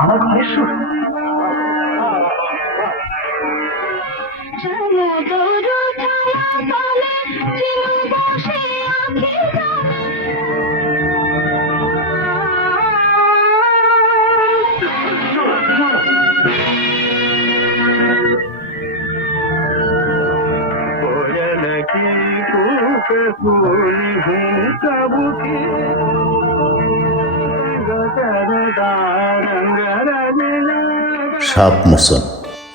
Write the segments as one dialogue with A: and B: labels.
A: আমার ঘরে সুর
B: বসে আখি কবুকে
C: সাপ মোসন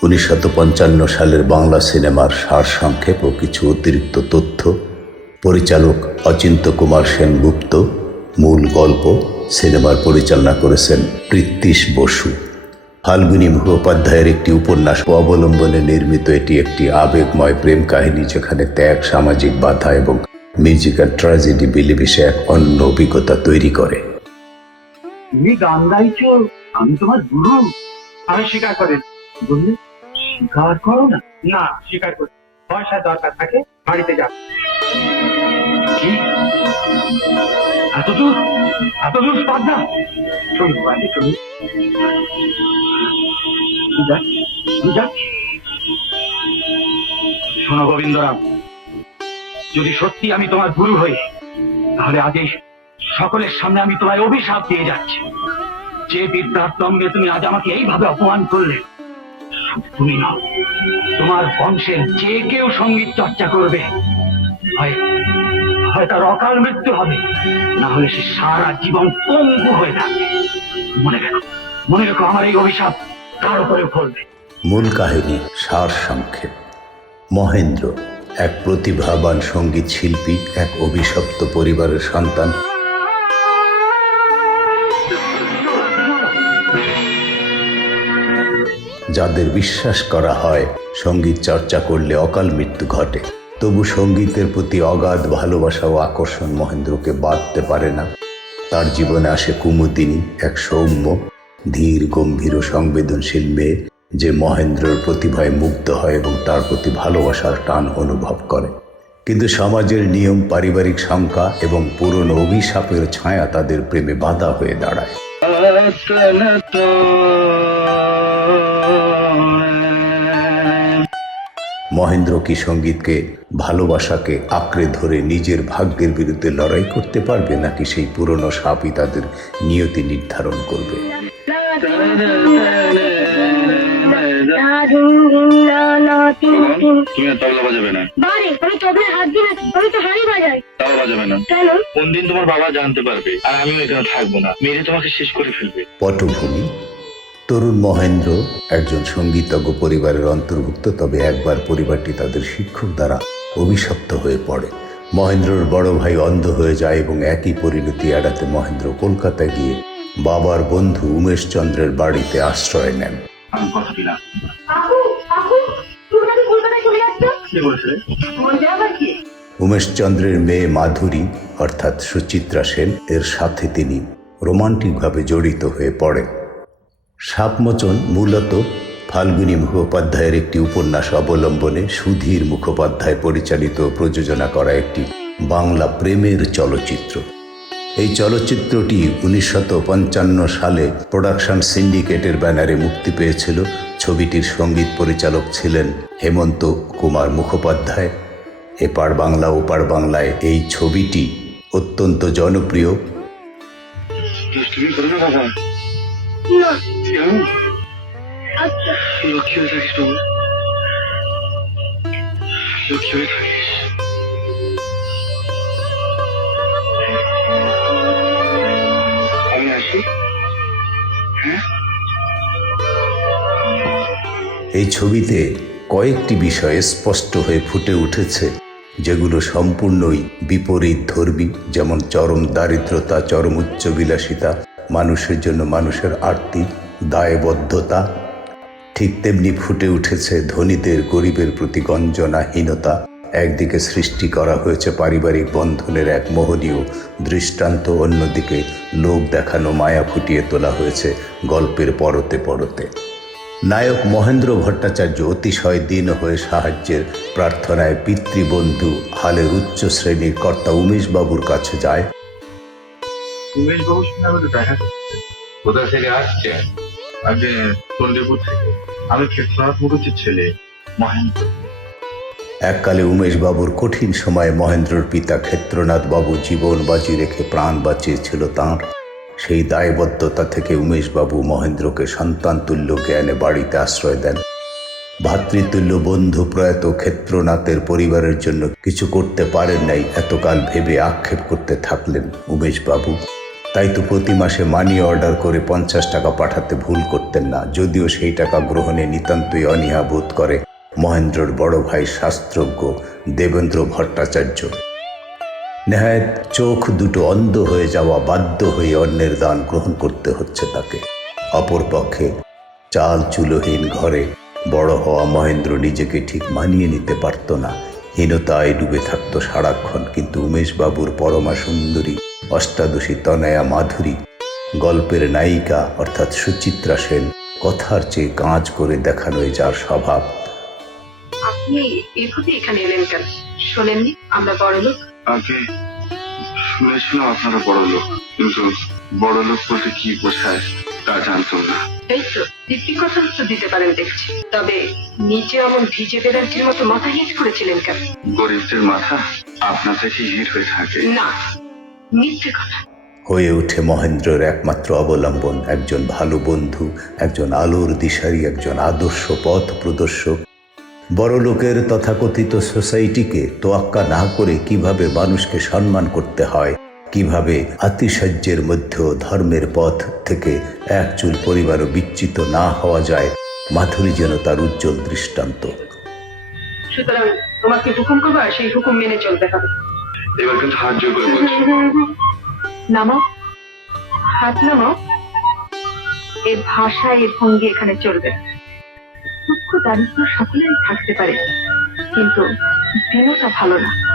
C: উনিশশো পঞ্চান্ন সালের বাংলা সিনেমার সারসংক্ষেপ ও কিছু অতিরিক্ত তথ্য। পরিচালক অচিন্ত কুমার সেনগুপ্ত, মূল গল্প সিনেমার পরিচালনা করেছেন প্রীতিশ বসু। ফাল্গুনী মুখোপাধ্যায়ের একটি উপন্যাস অবলম্বনে নির্মিত এটি একটি আবেগময় প্রেম কাহিনী, যেখানে ত্যাগ, সামাজিক বাধা এবং মিউজিক্যাল ট্র্যাজেডি মিলেমিশে এক অন্য অভিজ্ঞতা তৈরি করে।
A: তুমি গান গাইছো, আমি তোমার গুরু। আমি স্বীকার করি। বললে, স্বীকার করো না?
D: না, স্বীকার করি পয়সা দরকার থাকে, বাড়িতে যাও।
A: কি? এত দূর? এত দূর স্পর্ধা?
D: শুনুন বাড়ি
A: শোনো গোবিন্দরাম যদি সত্যি আমি তোমার গুরু হই, তাহলে আজই সকলের সামনে আমি তোমায় অভিশাপ দিয়ে যাচ্ছি। যে বিদ্যার সঙ্গে তুমি আজ আমাকে এইভাবে অপমান করলে তুমি নাও, তোমার বংশের যে কেউ সংগীত চর্চা করবে, হয় হয় তার অকাল মৃত্যু হবে, না হলে সে সারা জীবন পঙ্গু হয়ে থাকবে। মনে রেখো মনে রেখো আমার এই অভিশাপ কার উপরে ফলবে
C: মূল কাহিনী সার সংক্ষেপ মহেন্দ্র এক প্রতিভাবান সংগীত শিল্পী, এক অভিশপ্ত পরিবারের সন্তান। যাদের বিশ্বাস করা হয়, সংগীত চর্চা করলে অকাল মৃত্যু ঘটে। তবু সঙ্গীতের প্রতি অগাধ ভালোবাসা ও আকর্ষণ মহেন্দ্রকে বাঁধতে পারে না। তার জীবনে আসে কুমুদিনী, এক সৌম্য, ধীর, গম্ভীর ও সংবেদনশীল মেয়ে। যে মহেন্দ্রর প্রতিভায় মুগ্ধ হয় এবং তার প্রতি ভালোবাসার টান অনুভব করে। কিন্তু সমাজের নিয়ম, পারিবারিক শঙ্কা এবং পুরনো অভিশাপের ছায়া তাদের প্রেমে বাধা হয়ে দাঁড়ায়। মহেন্দ্র কি সঙ্গীতকে, ভালোবাসাকে আঁকড়ে ধরে নিজের ভাগ্যের বিরুদ্ধে লড়াই করতে পারবে নাকি সেই পুরনো সাপই তাদের নিয়তি নির্ধারণ করবে?
E: তুমি আর তবলা বাজাবে না।
F: বারে আমি তবলা হাত দিই না আমি তো হাড়ি বাজাই।
E: তাও বাজাবে না।
F: কেন?
E: কোন দিন তোমার বাবা জানতে পারবে আর আমিও এখানে থাকব না। মেরে তোমাকে শেষ করে ফেলবে।
C: পটভূমি। তরুণ মহেন্দ্র একজন সঙ্গীতজ্ঞ পরিবারের অন্তর্ভুক্ত তবে একবার পরিবারটি তাদের শিক্ষক দ্বারা অভিশপ্ত হয়ে পড়ে। মহেন্দ্রর বড় ভাই অন্ধ হয়ে যায় এবং একই পরিণতি এড়াতে মহেন্দ্র কলকাতায় গিয়ে বাবার বন্ধু উমেশ চন্দ্রের বাড়িতে আশ্রয় নেন।
A: আমি কথা দিলাম।
F: চলে যাচ্ছ
A: কে বলেছিলে
F: বলতে আবার কি?
C: উমেশ চন্দ্রের মেয়ে মাধুরী অর্থাৎ সুচিত্রা সেন এর সাথে তিনি রোমান্টিকভাবে জড়িত হয়ে পড়েন। সাপমোচন মূলত ফাল্গুনী মুখোপাধ্যায়ের একটি উপন্যাস অবলম্বনে সুধীর মুখোপাধ্যায় পরিচালিত প্রযোজনা করা একটি বাংলা প্রেমের চলচ্চিত্র। এই চলচ্চিত্রটি উনিশশত পঞ্চান্ন সালে প্রোডাকশন সিন্ডিকেটের ব্যানারে মুক্তি পেয়েছিল ছবিটির সংগীত পরিচালক ছিলেন হেমন্ত কুমার মুখোপাধ্যায়। এপার বাংলা ওপার বাংলায় এই ছবিটি অত্যন্ত জনপ্রিয়।
F: আচ্ছা।
E: লক্ষ্মী হয়ে থাকিস লক্ষ্মী হয়ে থাকিস।
C: এই ছবিতে কয়েকটি বিষয়ে স্পষ্ট হয়ে ফুটে উঠেছে, যেগুলো সম্পূর্ণই বিপরীত ধর্মী, যেমন চরম দারিদ্রতা, চরম উচ্চবিলাসিতা, মানুষের জন্য মানুষের আরতি দায়বদ্ধতা। ঠিক তেমনি ফুটে উঠেছে ধনীদের, গরিবের প্রতি গঞ্জনাহীনতা। একদিকে সৃষ্টি করা হয়েছে পারিবারিক বন্ধনের এক মোহনীয় দৃষ্টান্ত, অন্যদিকে লোক দেখানো মায়া ফুটিয়ে তোলা হয়েছে গল্পের পরতে পরতে। নায়ক মহেন্দ্র ভট্টাচার্য অতিশয় দিন হয়ে সাহায্যের প্রার্থনায় পিতৃবন্ধু হালের উচ্চ শ্রেণির কর্তা উমেশবাবুর কাছে যায়।
E: এককালে উমেশ বাবুর সঙ্গে আমাদের দেখা করতে কোথা থেকে আসছেন? আগে চন্ডীপুর থেকে। আমি ক্ষেত্রনাথ মুখুজ্জির ছেলে মহেন্দ্র।
C: এককালে উমেশবাবুর কঠিন সময়ে মহেন্দ্রর পিতা ক্ষেত্রনাথ বাবু জীবন বাজি রেখে প্রাণ বাঁচিয়েছিল তাঁর। সেই দায়বদ্ধতা থেকে উমেশবাবু মহেন্দ্রকে সন্তানতুল্য জ্ঞানে বাড়িতে আশ্রয় দেন। ভাতৃতুল্য বন্ধু প্রয়াত ক্ষেত্রনাথের পরিবারের জন্য কিছু করতে পারেন নাই, এতকাল ভেবে আক্ষেপ করতে থাকলেন উমেশবাবু। তাই তো প্রতি মাসে মানি অর্ডার করে পঞ্চাশ টাকা পাঠাতে ভুল করতেন না, যদিও সেই টাকা গ্রহণে নিতান্তই অনীহা বোধ করে মহেন্দ্রর বড় ভাই শাস্ত্রজ্ঞ দেবেন্দ্র ভট্টাচার্য। নেহায়ত চোখ দুটো অন্ধ হয়ে যাওয়া বাধ্য হয়ে অন্যের দান গ্রহণ করতে হচ্ছে তাকে। অপরপক্ষে চাল চুলোহীন ঘরে বড় হওয়া মহেন্দ্র নিজেকে ঠিক মানিয়ে নিতে পারত না। হীনতায় ডুবে থাকতো সারাক্ষণ, কিন্তু উমেশবাবুর পরমা সুন্দরী, অষ্টাদশী তনয়া মাধুরী, গল্পের নায়িকা অর্থাৎ সুচিত্রা সেন কথার চেয়ে কাজ করে দেখানোই যার স্বভাব।
F: আপনি এভাবে এখানে এলেন কেন? শোনেননি? আমরা
E: আগে শুনেছিলাম আপনারা বড় লোক কিন্তু বড় লোক বলতে কি বোঝায় তা জানতাম না।
F: এই তো দিব্যি কথা তো দিতে পারেন দেখছি। তবে নিচে অমন ভিজে বেড়ালটির মতো মাথা হিট করেছিলেন কেন?
E: গরিবদের মাথা আপনা থেকে হিট হয়ে থাকে।
F: না মিথ্যে কথা।
C: হয়ে ওঠে মহেন্দ্রের একমাত্র অবলম্বন একজন ভালো বন্ধু একজন আলোর দিশারি একজন আদর্শ পথ প্রদর্শক। বড়লোকের তথাকথিত সোসাইটিকে তোয়াক্কা না করে কীভাবে মানুষকে সম্মান করতে হয় কীভাবে আতিশয্যের মধ্যেও ধর্মের পথ থেকে এক চুল পরিবারও বিচ্যুত না হওয়া যায় মাধুরী যেন তার উজ্জ্বল দৃষ্টান্ত।
F: সুতরাং তোমাকে হুকুম করব আর সেই হুকুম মেনে চলতে হবে।
E: এবার কিন্তু হাত জোর করে বলছি
F: নামো। হাত নামো। এ ভাষা এ ভঙ্গি এখানে চলবে। দারিদ্র সকলেরই থাকতে পারে। কিন্তু দিনটা ভালো না।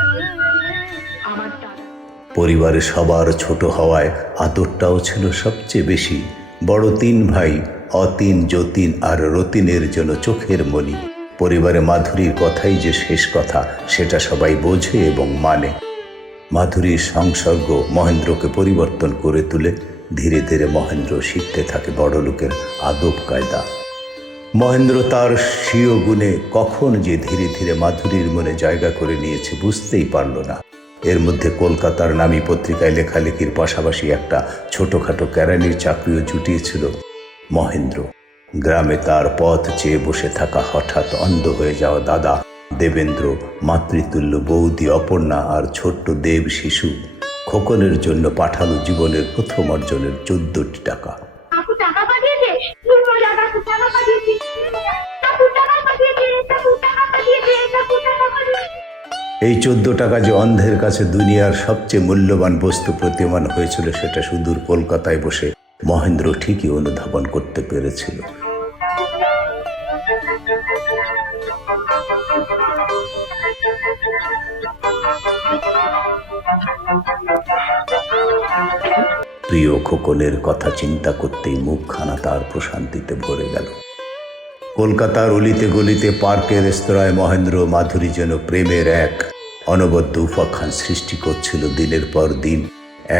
C: পরিবারে সবার ছোট হওয়ায় আদরটাও ছিল সবচেয়ে বেশি। বড় তিন ভাই, অতীন, যতীন আর রতিনের জন্য চোখের মণি পরিবারে মাধুরীর কথাই যে শেষ কথা, সেটা সবাই বোঝে এবং মানে। মাধুরীর সংসর্গ মহেন্দ্রকে পরিবর্তন করে তুলে ধীরে ধীরে মহেন্দ্র শিখতে থাকে বড়লোকের আদব কায়দা। মহেন্দ্র তার স্বীয় গুণে কখন যে ধীরে ধীরে মাধুরীর মনে জায়গা করে নিয়েছে বুঝতেই পারল না। এর মধ্যে কলকাতার নামী পত্রিকায় লেখালেখির পাশাপাশি একটা ছোটোখাটো কেরানির চাকরিও জুটিয়েছিল মহেন্দ্র। গ্রামে তার পথ চেয়ে বসে থাকা হঠাৎ অন্ধ হয়ে যাওয়া দাদা, দেবেন্দ্র, মাতৃতুল্য, বৌদি, অপর্ণা আর ছোট্ট দেব শিশু খোকনের জন্য পাঠানো জীবনের প্রথম অর্জনের চোদ্দটি টাকা। এই চোদ্দ টাকা যে অন্ধের কাছে দুনিয়ার সবচেয়ে মূল্যবান বস্তু প্রতীয়মান হয়েছিল, সেটা সুদূর কলকাতায় বসে মহেন্দ্র ঠিকই অনুধাবন করতে পেরেছিল। প্রিয় খোকনের কথা চিন্তা করতেই মুখখানা তার প্রশান্তিতে ভরে গেল। কলকাতার অলিতে গলিতে পার্কে রেস্তোরাঁয় মহেন্দ্র মাধুরী যেন প্রেমের এক অনবদ্য উপাখ্যান সৃষ্টি করছিল দিনের পর দিন।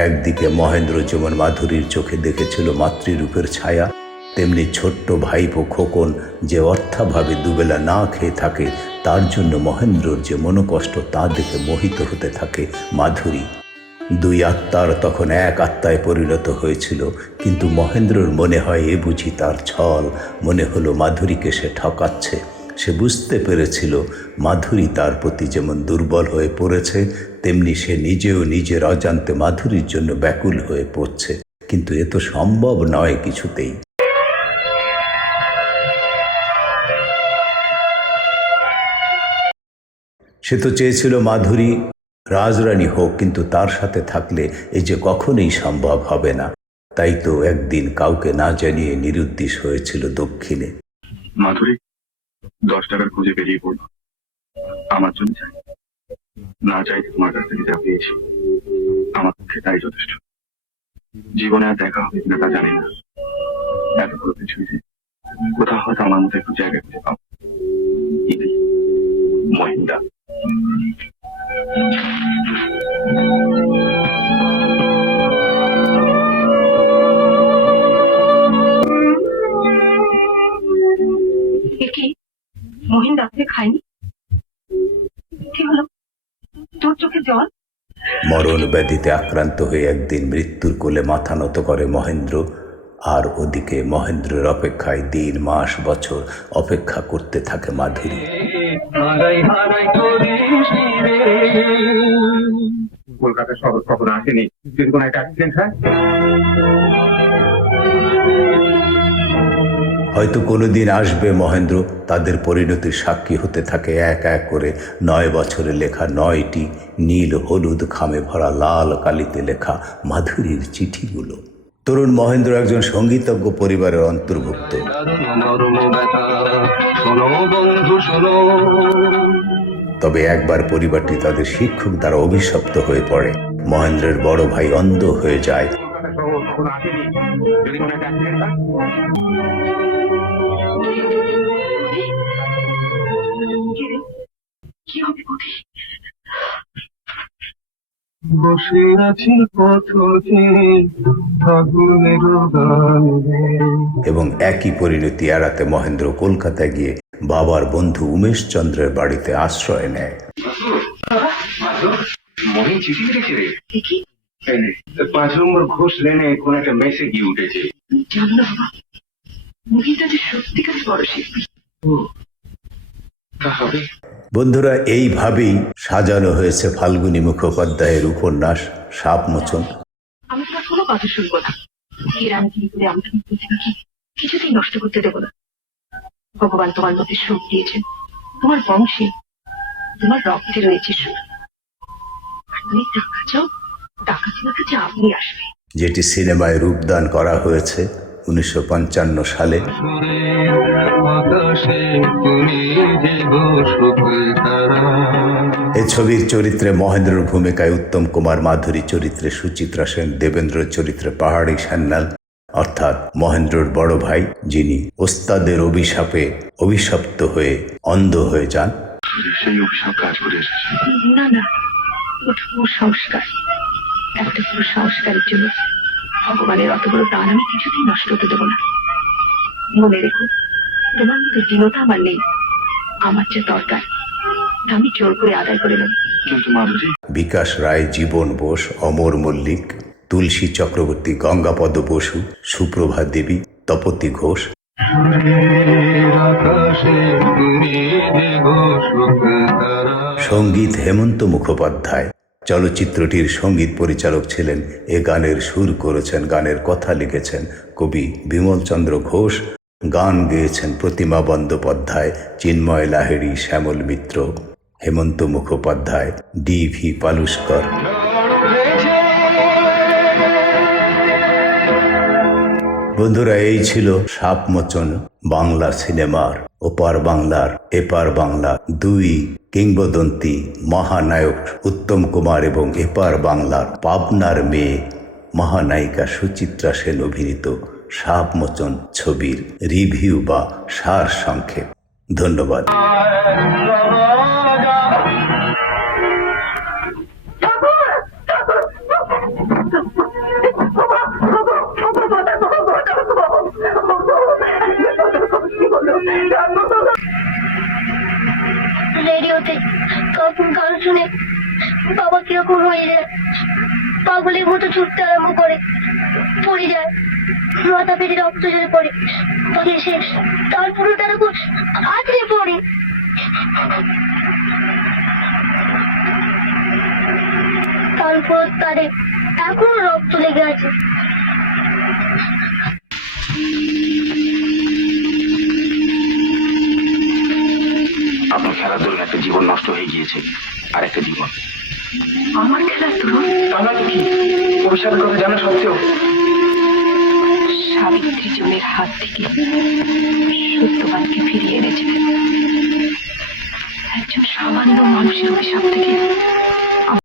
C: একদিকে মহেন্দ্র যেমন মাধুরীর চোখে দেখেছিল মাতৃরূপের ছায়া, তেমনি ছোট্ট ভাইপো খোকন যে অর্থাভাবে দুবেলা না খেয়ে থাকে, তার জন্য মহেন্দ্রর যে মনোকষ্ট তা দেখে মোহিত হতে থাকে মাধুরী। দুই আত্মার তখন এক আত্মায় পরিণত হয়েছিল। কিন্তু মহেন্দ্রর মনে হয়, এ বুঝি তার ছল। মনে হলো মাধুরীকে সে ঠকাচ্ছে। সে বুঝতে পেরেছিল, মাধুরী তার প্রতি যেমন দুর্বল হয়ে পড়েছে, তেমনি সে নিজেও নিজের অজান্তে মাধুরীর জন্য ব্যাকুল হয়ে পড়ছে। কিন্তু এ তো সম্ভব নয় কিছুতেই। সে তো চেয়েছিল মাধুরী রাজরানী হোক, কিন্তু তার সাথে থাকলে এই যে কখনোই সম্ভব হবে না। তাই তো একদিন কাউকে না জানিয়ে নিরুদ্দেশ হয়েছিল দক্ষিণে।
E: মাধুরী, দশ টাকার খুঁজে বেরিয়ে পড়ল আমার জন্য চাই। না চাই তোমার কাছ থেকে যা পেয়েছি। আমার পক্ষে তাই যথেষ্ট। জীবনে আর দেখা হবে কিনা তা জানি না। এত বড় যে কোথাও হয়তো আমার মতো একটু জায়গা খুঁজে পাবো। মহিন্দা।
C: মরণ ব্যাধিতে আক্রান্ত হয়ে একদিন মৃত্যুর কোলে মাথা নত করে মহেন্দ্র, আর ওদিকে মহেন্দ্রের অপেক্ষায় দিন মাস বছর অপেক্ষা করতে থাকে মাধুরী।
B: কলকাতা শহর কখনো আসেনি। যদি কোনো একটা অ্যাক্সিডেন্ট হয়?
C: হয়তো কোনোদিন আসবে মহেন্দ্র তাদের পরিণতির সাক্ষী হতে থাকে এক এক করে। নয় বছরে লেখা নয়টি নীল হলুদ খামে ভরা লাল কালিতে লেখা মাধুরীর চিঠিগুলো। তরুণ মহেন্দ্র একজন সঙ্গীতজ্ঞ পরিবারের অন্তর্ভুক্ত। তবে একবার পরিবারটি তাদের শিক্ষক দ্বারা অভিশপ্ত হয়ে পড়ে। মহেন্দ্রের বড় ভাই অন্ধ হয়ে যায়।
B: কি শহর কখনো আসেনি যদি কোনো একটা অ্যাক্সিডেন্ট হয়
F: কি রে? কি হবে কোথায়
B: বসে আছি পথে ফাগুনের
C: এবং একই পরিণতি এড়াতে মহেন্দ্র কলকাতায় গিয়ে বাবার বন্ধু উমেশ চন্দ্রের বাড়িতে আশ্রয় নেয়।
E: মহিন চিঠি রে। নে, পাঁচ নম্বর ঘোষ লেনে কোন একটা মেসেজ গিয়ে উঠেছে।
F: জানো বাবা মহিনটা যে বড় শিল্পী
E: তা হবে?
C: বন্ধুরা এইভাবেই সাজানো হয়েছে ফাল্গুনী মুখোপাধ্যায়ের উপন্যাস সাপমোচন।
F: আমি তোমার কোনো কথা শুনব না। এর আমি করে আমি তোমার প্রতিভাকে কিছুতেই নষ্ট করতে দেবো না। ভগবান তোমার মধ্যে সুখ দিয়েছেন। তোমার বংশে তোমার রক্তে রয়েছে সুখ। আর তুমি টাকা চাও টাকা তোমার কাছে আপনি আসবে।
C: যেটি সিনেমায় রূপদান করা হয়েছে উনিশশো পঞ্চান্ন সালে। এ ছবির চরিত্রে মহেন্দ্রর ভূমিকায় উত্তম কুমার মাধুরী চরিত্রে সুচিত্রা সেন দেবেন্দ্র চরিত্রে পাহাড়ি সান্যাল অর্থাৎ মহেন্দ্রর বড় ভাই যিনি ওস্তাদের অভিশাপে অভিশপ্ত হয়ে অন্ধ হয়ে যান।
E: সেই অভিশাপ কাজ করে এসেছে।
F: না না ওটা কুসংস্কার। একটা কুসংস্কারের জন্য ভগবানের অত বড় দান আমি কিছুতেই নষ্ট হতে দেবো না। মনে রেখো তোমার মতো দীনতা আমার নেই। আমার যে দরকার আমি জোর করে আদায় করে নেব।
C: বিকাশ রায় জীবন বোস অমর মল্লিক তুলসী চক্রবর্তী গঙ্গাপদ বসু সুপ্রভা দেবী তপতী ঘোষ। সংগীত হেমন্ত মুখোপাধ্যায়। চলচ্চিত্রটির সংগীত পরিচালক ছিলেন, এ গানের সুর করেছেন, গানের কথা লিখেছেন। কবি বিমলচন্দ্র ঘোষ গান গেয়েছেন প্রতিমা বন্দ্যোপাধ্যায়, চিন্ময় লাহেড়ি, শ্যামল মিত্র, হেমন্ত মুখোপাধ্যায়, ডি ভি পালুস্কর। বন্ধুরা, এই ছিল সাপমোচন বাংলা সিনেমার, ওপার বাংলার, এপার বাংলা দুই কিংবদন্তি মহানায়ক উত্তম কুমার এবং এপার বাংলার পাবনার মেয়ে মহানায়িকা সুচিত্রা সেন অভিনীত সাপমোচন ছবির রিভিউ বা সার সংক্ষেপ ধন্যবাদ।
G: গান শুনে বাবা কীরকম হয়ে যায়। পাগলের মতো ছুটতে আরম্ভ করে, পড়ে যায়, মাথা পেটে রক্ত ঝরে পড়ে। এসে তার পুরোটার উপর আছড়ে পড়ে। তারপর তারে এখনও রক্ত লেগে আছে।
A: খেলার দরুন একটা জীবন নষ্ট হয়ে গিয়েছে। আর একটা জীবন।
F: আমার খেলার দরুন
D: আমরা তো কি? অভিশাপের কথা জানা সত্ত্বেও?
F: সাবিত্রী জনের হাত থেকে সত্যবানকে ফিরিয়ে এনেছিলেন। একজন সামান্য মানুষের অভিশাপ থেকে